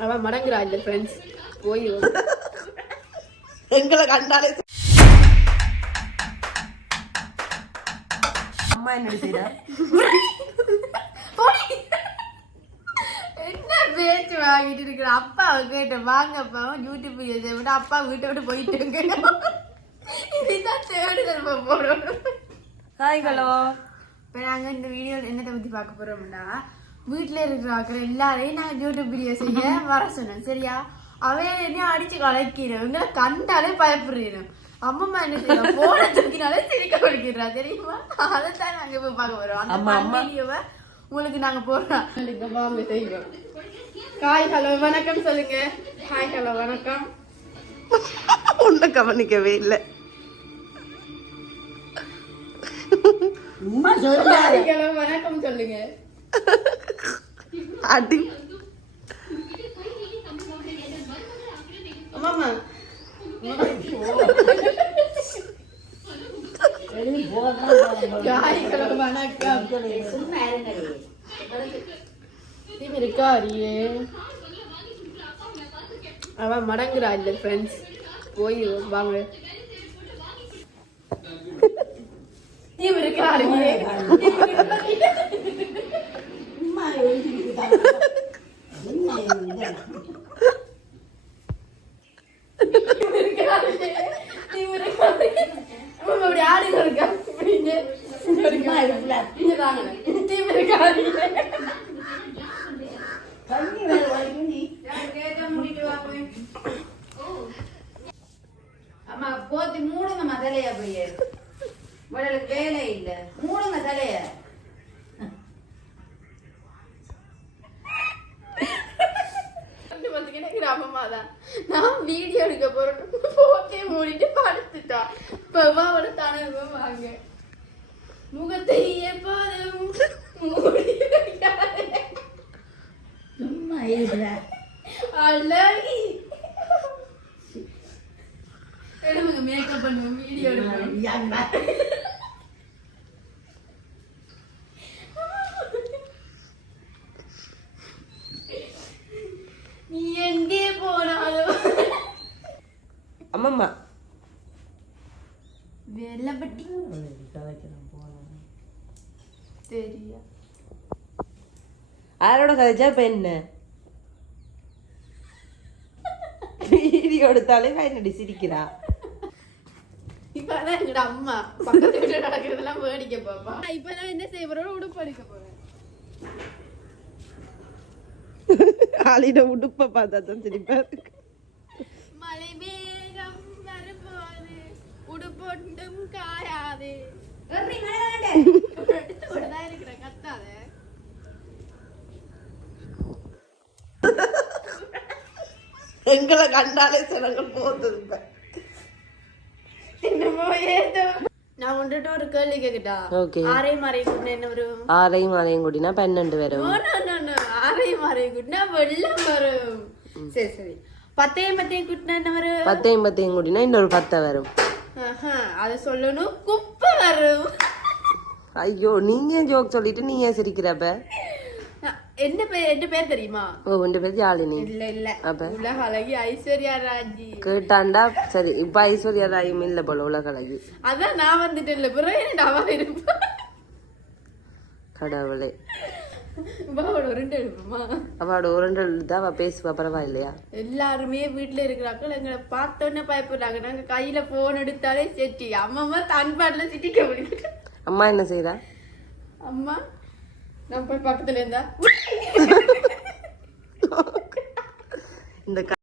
அவன் மடங்குறா இல்ல ஃப்ரெண்ட்ஸ் போய் எங்களை கண்டாலே அம்மா என்ன செய்யறா என்ன பேச்சு வாங்கிட்டு இருக்கிற? அப்பா கேட்ட வாங்க அப்பா யூடியூப் விட அப்பா வீட்டை விட்டு போயிட்டு இதுதான் தேடுதல் போடணும் ஹாய் ஹலோ இப்போ நாங்கள் இந்த வீடியோ என்னத்தை பற்றி பார்க்க போகிறோம்னா வீட்டில் இருக்கிற எல்லாரையும் நான் யூடியூப் வீடியோ செய்ய வர சொன்னேன். சரியா? அவன் என்ன அடிச்சு கலக்கிறோம் இவங்களை கண்டாலே பயப்படுறோம் அம்மம்மா என்ன செய்யணும் போன தூக்கினாலே சிரிக்க கொடுக்கிறா தெரியுமா? அதைத்தான் நாங்கள் இப்போ பார்க்க போகிறோம் அந்த அம்மா, அம்மா. வீடியோவை உங்களுக்கு நாங்கள் போடுறோம். இப்போ வாங்க செய்வோம் ஹாய் ஹலோ வணக்கம் சொல்லுங்க. ஹாய் ஹலோ வணக்கம். உன்னை கவனிக்கவே இல்லை. ஹாய் ஹலோ வணக்கம் சொல்லுங்க. அடி. ஹலோ வணக்கம்? இருக்காரியே அவன் மடங்குறா இல்ல ஃப்ரெண்ட்ஸ் போய் வாங்க. தீவிர இருக்காரியே அம்மா போத்தி மூடுங்கம்மா தலைய அப்படியே இவளுக்கு வேலை இல்ல. மூடுங்க தலைய. வந்து பாத்தீங்கன்னா கிராமமா தான். நான் வீடியோ எடுக்க போறேன் போத்தே மூடிட்டு படுத்துட்டா. இப்ப அவளோட தனவு வாங்க. முகத்தை எப்போதும் மூடி வைக்காதே. அழகி. மேக்கப் பண்ணுவோம் வீடியோ எடுப்போம் நீ எங்கே போனாலும். அம்மம்மா. வெள்ளப்பட்டி தெரியா. யாரோட கதைச்சா இப்ப என்ன? வீடியோ எடுத்தாலே என்னடி சிரிக்கிறா? இப்பதான் எங்கட அம்மா பக்கத்து வீட்டுல நடக்கிறதெல்லாம் வேடிக்கை பாப்பா இப்ப நான் என்ன செய்ய உடுப்பு அடிக்க போறேன். ஆளிட உடுப்ப பார்த்தா தான் சிரிப்பா இருக்கு மலை மேகம் வரும்போது உடுப்பொண்டும் காயாது கத்தாத எங்களை கண்டாலே சிலங்கள் போகுது என்னமோ ஏதோ நான் உன்கிட்ட ஒரு கேள்வி கேக்கட்டா. ஆரை மறை குட்டினா என்ன வரும் ஆறையும் ஆறையும் கூட்டினா பன்னெண்டு வரும் ஆரை மறை குட்டினா வெள்ளம் வரும். சரி சரி. பத்தையும் பத்தையும் குட்டினா என்ன வரும்? பத்தையும் பத்தையும் கூட்டினா இன்னொரு பத்தை வரும். அத சொல்லணும். குப்பை வரும். ஐயோ நீங்க ஜோக் சொல்லிட்டு நீ ஏன் சிரிக்கிறப்ப? என்ன பேர் என்ன பேர் தெரியுமா? ஓ உண்டு பேர் ஜாலினி இல்ல இல்ல. அப்ப? உலக அழகி ஐஸ்வர்யா ராஜி. கேட்டாண்டா சரி இப்ப ஐஸ்வர்யா ராயும் இல்ல போல உலக அழகி அதான் நான் வந்துட்டு இல்ல பிறகு அவ இருப்பேன்? கடவுளே. அவளோட உரண்டல் தான் அவ பேசுவா பரவாயில்லையா? எல்லாருமே வீட்டுல இருக்கிறாக்கள் எங்களை பார்த்தோன்னே பயப்படுறாங்க. நாங்க கையில போன் எடுத்தாலே செட்டி. அம்மா தன் பாட்டுல சிட்டிக்க முடியும் அம்மா என்ன செய்யறா அம்மா நான் போய் பக்கத்துல இருந்தா. இந்த